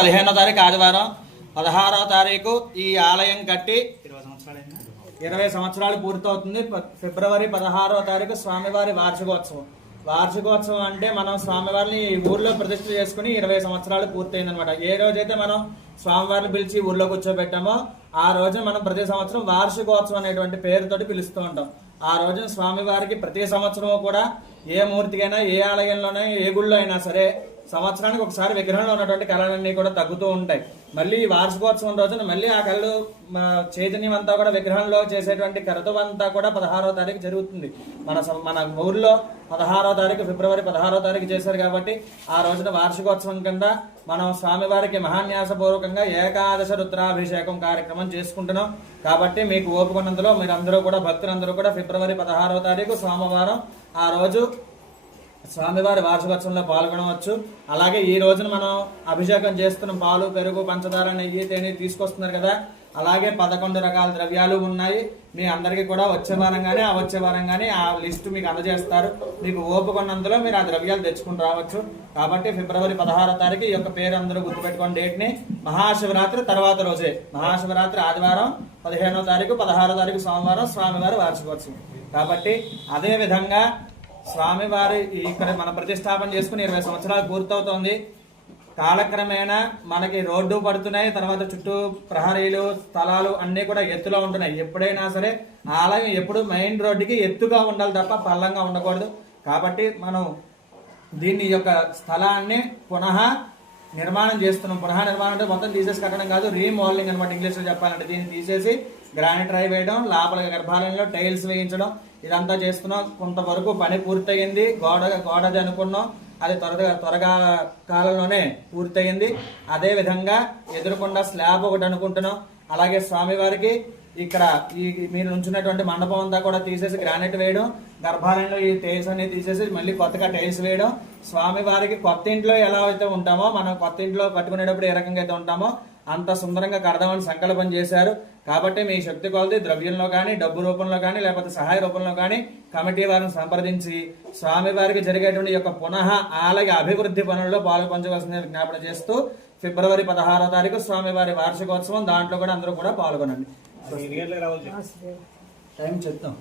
15వ తారీఖు ఆదివారం 16వ తారీఖు ఈ ఆలయం కట్టి 20 సంవత్సరాలు పూర్తవుతుంది. ఫిబ్రవరి 16వ తారీఖు స్వామివారి వార్షికోత్సవం అంటే మనం స్వామివారిని ఊర్లో ప్రతిష్ఠ చేసుకుని 20 సంవత్సరాలు పూర్తయింది అనమాట. ఏ రోజైతే మనం స్వామివారిని పిలిచి ఊర్లో కూర్చోబెట్టామో ఆ రోజు మనం ప్రతి సంవత్సరం వార్షికోత్సవం అనేటువంటి పేరుతోటి పిలుస్తూ ఉంటాం. ఆ రోజున స్వామివారికి ప్రతి సంవత్సరం కూడా ఏ మూర్తికైనా ఏ ఆలయంలోనైనా ఏ గుళ్ళో అయినా సరే సంవత్సరానికి ఒకసారి విగ్రహంలో ఉన్నటువంటి కళలన్నీ కూడా తగ్గుతూ ఉంటాయి. మళ్ళీ ఈ వార్షికోత్సవం రోజున మళ్ళీ ఆ కళలు చైతన్యం అంతా కూడా విగ్రహంలో చేసేటువంటి కరతం అంతా కూడా 16వ తారీఖు జరుగుతుంది. మన ఊర్లో 16వ తారీఖు ఫిబ్రవరి 16వ తారీఖు చేశారు కాబట్టి ఆ రోజున వార్షికోత్సవం కింద మనం స్వామివారికి మహాన్యాసపూర్వకంగా ఏకాదశ రుద్రాభిషేకం కార్యక్రమం చేసుకుంటున్నాం. కాబట్టి మీకు ఓపుకున్నందులో మీరందరూ కూడా భక్తులందరూ కూడా ఫిబ్రవరి 16వ తారీఖు సోమవారం ఆ రోజు స్వామివారి వార్షికోత్సవంలో పాల్గొనవచ్చు. అలాగే ఈ రోజున మనం అభిషేకం చేస్తున్నాం. పాలు, పెరుగు, పంచదార, నెయ్యి, తేనె తీసుకొస్తున్నారు కదా. అలాగే 11 రకాల ద్రవ్యాలు ఉన్నాయి. మీ అందరికీ కూడా వచ్చే వారం కానీ ఆ లిస్టు మీకు అందజేస్తారు. మీకు ఓపుకున్నందులో మీరు ఆ ద్రవ్యాలు తెచ్చుకుని రావచ్చు. కాబట్టి ఫిబ్రవరి 16వ తారీఖు ఈ యొక్క పేరు అందరూ గుర్తుపెట్టుకోండి. డేట్ ని మహాశివరాత్రి తర్వాత రోజే, మహాశివరాత్రి ఆదివారం 15వ తారీఖు 16వ తారీఖు సోమవారం స్వామివారి వార్షికోత్సవం. కాబట్టి అదే విధంగా స్వామివారి ఇక్కడ మన ప్రతిష్టాపన చేసుకుని 20 సంవత్సరాలు పూర్తవుతోంది. కాలక్రమేణా మనకి రోడ్డు పడుతున్నాయి. తర్వాత చుట్టూ ప్రహరీలు, స్థలాలు అన్ని కూడా ఎత్తులో ఉంటున్నాయి. ఎప్పుడైనా సరే ఆలయం ఎప్పుడు మెయిన్ రోడ్డుకి ఎత్తుగా ఉండాలి తప్ప పల్లంగా ఉండకూడదు. కాబట్టి మనం దీన్ని యొక్క స్థలాన్ని పునః నిర్మాణం చేస్తున్నాం. పునః నిర్మాణం అంటే మొత్తం తీసేసి కట్టడం కాదు, రీమోడలింగ్ అనమాట. ఇంగ్లీష్లో చెప్పాలంటే దీన్ని తీసేసి గ్రానైట్ రాయి వేయడం, లోపల గర్భాలయంలో టైల్స్ వేయించడం, ఇదంతా చేస్తున్నాం. కొంతవరకు పని పూర్తయింది. గోడది అనుకున్నాం, అది త్వరగా కాలంలోనే పూర్తయింది. అదే విధంగా ఎదురుకుండా స్లాబ్ ఒకటి అనుకుంటున్నాం. అలాగే స్వామివారికి ఇక్కడ ఈ మీరు నుంచున్నటువంటి మండపం అంతా కూడా తీసేసి గ్రానైట్ వేయడం, గర్భాలయంలో ఈ టైల్స్ అన్ని తీసేసి మళ్ళీ కొత్తగా టైల్స్ వేయడం. స్వామివారికి కొత్త ఇంట్లో ఎలా అయితే ఉంటామో, మనం కొత్త ఇంట్లో కట్టుకునేటప్పుడు ఏ రకంగా అయితే ఉంటామో అంత సుందరంగా కడదామని సంకల్పం చేశారు. కాబట్టి మీ శక్తి కొలది ద్రవ్యంలో కానీ, డబ్బు రూపంలో కానీ, లేకపోతే సహాయ రూపంలో కానీ కమిటీ వారిని సంప్రదించి స్వామివారికి జరిగేటువంటి యొక్క పునః ఆలయ అభివృద్ధి పనుల్లో పాల్గొనవలసిన విజ్ఞాపన చేస్తూ ఫిబ్రవరి 16వ తారీఖు స్వామివారి వార్షికోత్సవం, దాంట్లో కూడా అందరూ కూడా పాల్గొనండి. టైం చెప్తాం.